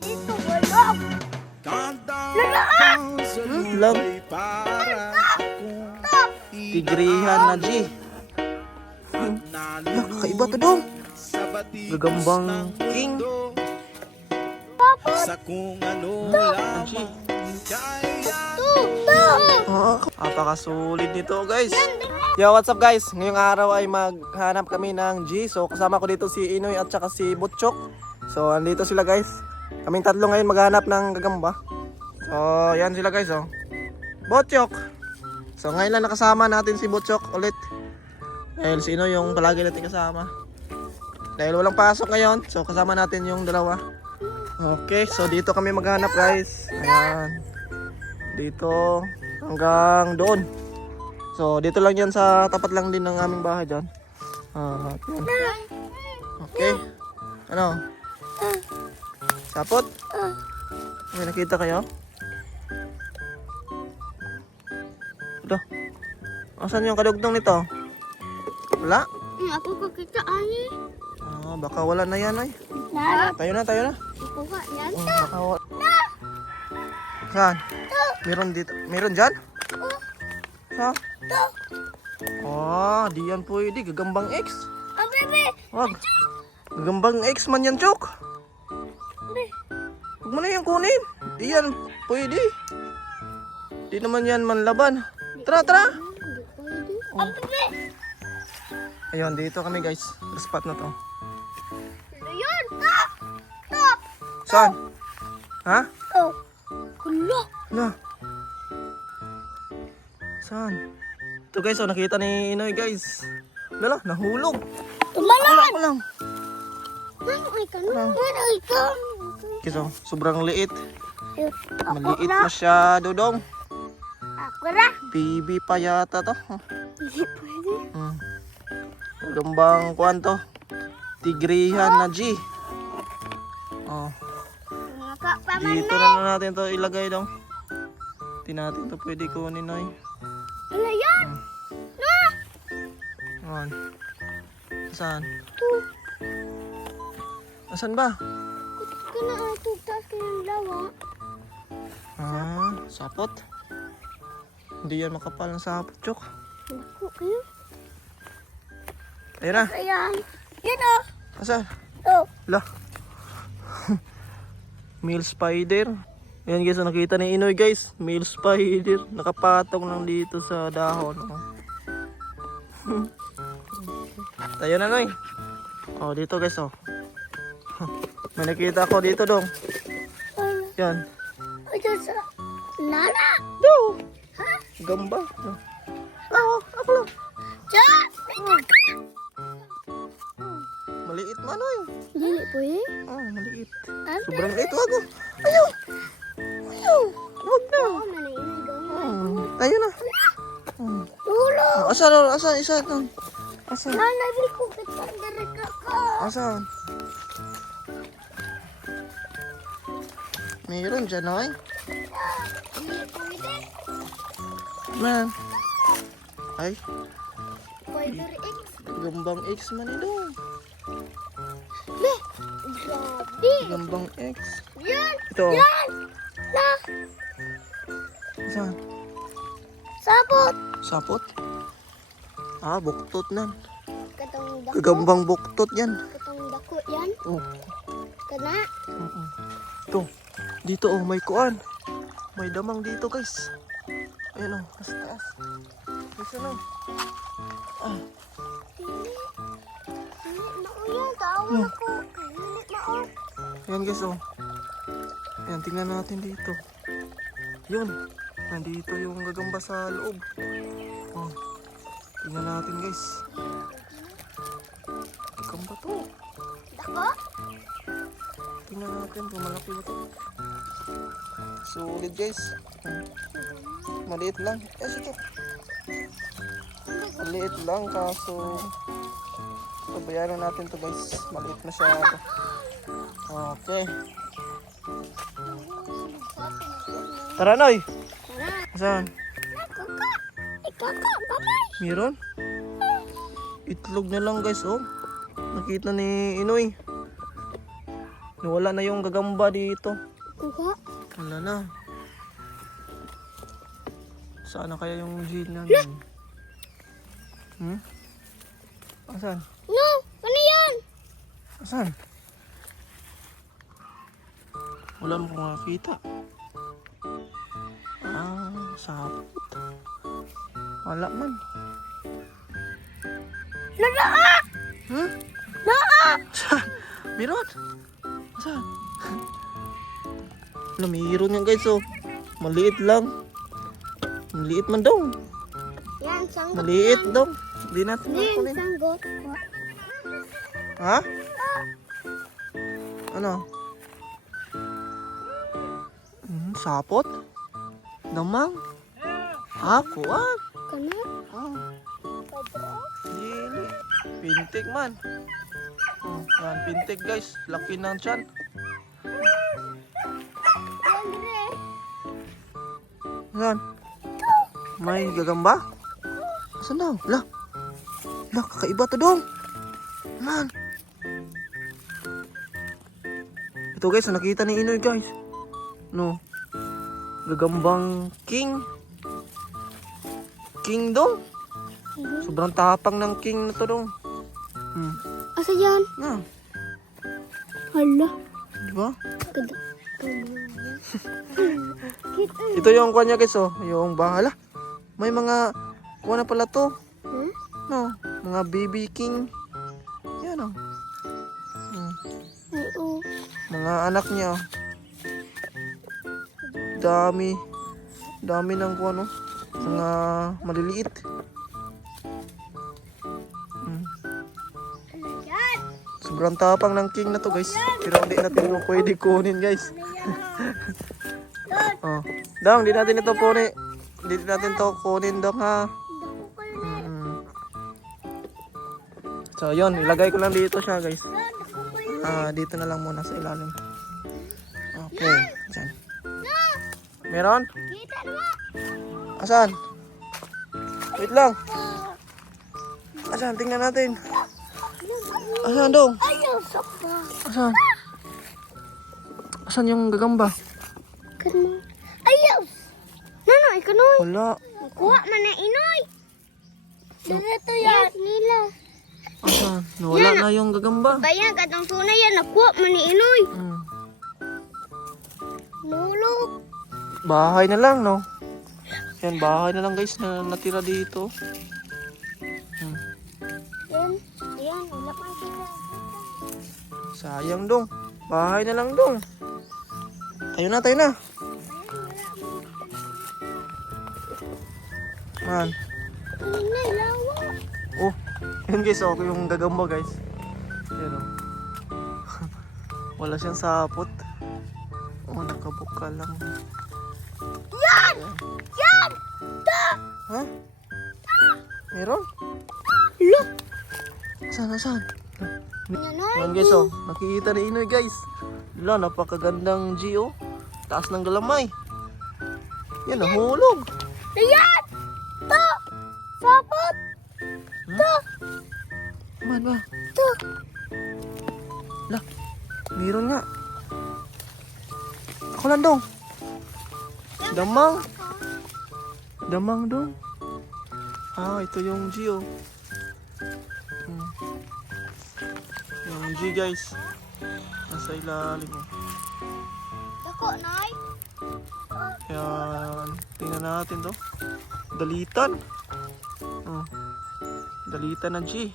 Ito, walang. Lang. Tigrihan na, G. Lah, kakaiba to dong. Gagambang king. Sa kung ano lamang Apakasulit nito, guys. Yo, what's up, guys? Ngayong araw ay maghanap kami ng G. So, kasama ko dito si Inoy at saka si Butchok. So, andito sila, guys. Kaming tatlo ngayon maghanap ng gagamba. So, yan sila, guys, oh. Butchok. So, ngayon lang nakasama natin si Butchok ulit. Dahil si Inoy yung palagi natin kasama. Dahil walang pasok ngayon, so kasama natin yung dalawa. Okay, so dito kami maghanap, guys. Ayan. Dito hanggang doon. So dito lang yan, sa tapat lang din ng aming bahay dyan. Yan. Okay. Ano? Sapot? May nakita kayo? Ito. Asan yung kadugtong nito? Wala? Ako kakita, ani. Baka wala na yan, ay. Tayo na, tayo na. Ako ka, yan. Baka wala. Saan? Meron dito. Meron dyan? Saan? Di yan pwede. Gagambang X. Bebe. Wag. Gagambang X man yan, Chok. Huwag mo na yan kunin. Di yan pwede. Di naman yan manlaban. Tara, tara. Bebe. Ayun, dito kami, guys. Sa spot na to. Ayan. Top. Top. Saan? Ha? Oh. Kula. Na. Saan? Ito, guys, nakita ni Inoy, guys. Lala, nahulog. Tumalan. Wala ko lang. Ano ay kanon? Ano ay kanon? Kasi sobrang liit. Ako Maliit na. masyado, dong. Ako na. Bibi pa yata to. Hindi pwede. Gambang kuan to. Tigrihan na, G. Dito na natin to ilagay, dong. Di natin to pwede kunin, Noy. Ano yan? Na. Ayan. Saan? Asan ba? Kena ito. Tapos kena lawa. Sapot. Hindi yan makapal ng sapot, Chok. Naku kayo. Ayun na. Ayan. Yan o. Asan? Oh. Lah. Male spider. Ayan, guys, nakita ni Inoy, guys. Male spider. Nakapatong lang dito sa dahon. Tayo na, Noy. Dito, guys, May nakita ako dito, dong. Yan. Ito sa Nana. Do. Gamba. Ako lang. Diyan. Maliit man, Noy. Dili po eh. Maliit. Ante. Sobrang liit. Wag, Ayaw. Ayaw. Wag na. Oo, manainig. Tayo na. Tulo. Asan? Asan? Isa ito. Asan? Nanabi ko kita dari kakak. Asan? Meron dyan, Noy. Dili pwede. Man. Ay, Pwede rin. gambang X man ito. Grabe. Gambang X. Yan. Ito. Yan. Na. Saan? Sabot. Sapot? Buktot na. Katong dako. Gagambang buktot yan. Katong dako yan. Kana. Ito. Dito, may kuan. May damang dito, guys. Ayan, nasa taas. Guys, ano? Dili. Dili mauyan. Tawag ako. Dili mao. Ayan, guys, Ayan, tingnan natin dito. Yun. Nandito yung gagamba sa loob. Tingnan natin, guys. Gagamba to. Dako. Tingnan natin kung malaki ba to. Sulit, guys. Maliit lang. Sige. Maliit lang, kaso pabayaan natin to, guys. Maliit masyado. Okay. Tara, Noy. Saan? Kakak. Kakak. Babay. Meron? Itlog na lang, guys, Nakita ni Inoy. Nawala na yung gagamba dito. Kuha. Wala na. Saan na kaya yung G namin? Asan? No! Ano yan? Asan? Wala mo kong makakita. Sapot. Wala man. Naa! Hmm? Naa! Saan? Meron? Saan? Wala, mayroon yan guys, oh. Maliit lang. Maliit man daw. Yan, sanggot. Maliit daw. Hindi natin Yan, makunin. sanggot. Ha? Ano? Sapot? Damang? Kuwan? Kana? Dili. Pintik man. Yan, pintik guys. Laki ng tiyan. Yan, dire. Yan. May gagamba? Saan daw? La, kakaiba to dong. Man. Ito guys, nakita ni Inoy guys. No. Gagambang king. King dong. Sobrang tapang ng king na to dong. Asa yan? Na, Hala. di ba? Kada. Kita. Ito yung kanya guys, oh. Yung bahala. May mga kuha na pala to. Hmm? No, mga baby king. Yan oh. Ay, oh. Mga anak niya. Oh. Dami. Dami ng kuha no. Mga maliliit. Ano yan? Sobrang tapang ng king na to guys. Pero hindi natin mo pwede kunin guys. Oh. Dong, hindi natin ito kunin. Hindi natin to kunin dong ha. So yun, ilagay ko lang dito siya guys. Dito na lang muna sa ilalim. Okay, dyan. Meron? Kita naman. Asan? Wait lang. Asan? Tingnan natin. Asan dong? Ayaw, sopa. Asan? Asan yung gagamba? Kano? Ayaw. Nanoy, kanoy. Wala. Kuha man na inoy. Dito yan. Nila. Asan? Nawala na yung gagamba. Bayan, katong tunay yan. Nakuha man ni inoy. Nulog. Bahay na lang, no? Yan, bahay na lang guys na natira dito. Yan. Yan. Wala pang sila. Sayang dong. Bahay na lang dong. Tayo na, tayo na. Man. Inay, lawa. Oh, yun guys, okay yung gagamba guys. Yan oh. Wala siyang sapot. Oh, nakabuka lang. Yan! Yan! Ta! Ha? Meron? Look! Saan, saan? Nanoy. Yan guys oh, nakikita ni Inoy guys. Wala, napakagandang G oh. Taas ng galamay. Yan, nahulog. Ayan! Ta! Sapot! Ta! Man ba? Ta! Lah, meron nga. Ako lang dong. Damang. Damang dong. Ito yung G oh. Yung G guys. Nasa ilalim oh. Dako, Nay. Yan. Tingnan natin to. Dalitan. Oh. Dalitan na G.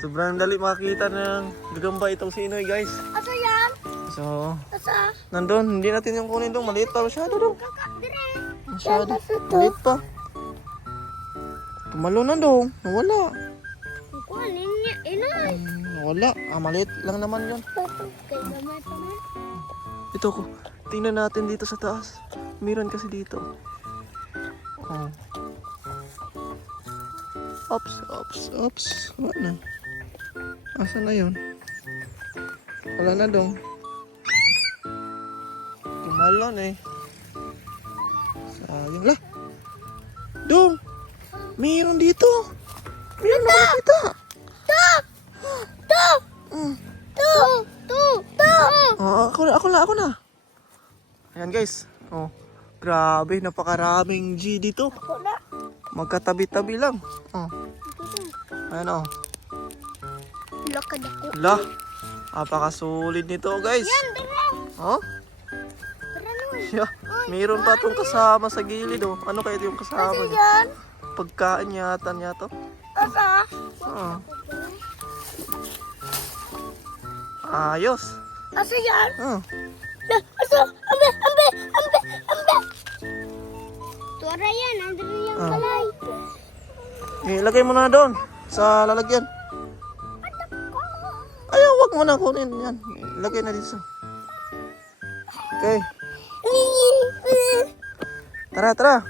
Sobrang dali makita ng gagamba itong si Inoy guys. Asa yan? So, Asa? nandun. Hindi natin yung kunin dong. Maliit pa masyado dong. Kakak, dire. Masyado. Yan, ito. Maliit pa. Tumalo na dong. Nawala. Kuhanin niya, Inay. Nawala. Maliit lang naman yun. Kay gamay pa man. Ito ko. Tingnan natin dito sa taas. Meron kasi dito. Oh. Ops. Wala na. Asan na yun? Wala na dong. Tumalon eh. Sayang lah. Dong! Meron dito! Meron na nakita! Ta! Ta! Ako na. Ayan guys. Oh, grabe, napakaraming G dito. Ako na. Magkatabi-tabi lang. Oh, ayan oh. Lakad ako. Lah, napakasulit nito guys. Yan, dara. Oh, Dara naman. yeah. Mayroon pa itong kasama sa gilid oh. Ano kaya ito yung kasama Asa niya? yan? Pagkain yata niya to. Asa? Oh. Ayos. Asa yan? Oh. Asa? Ambe! Tura yan, andun yung Ah. kalay. Ilagay mo na doon sa lalagyan. Ayaw, wag mo na kunin yan. Ilagay na dito. Okay. Tara.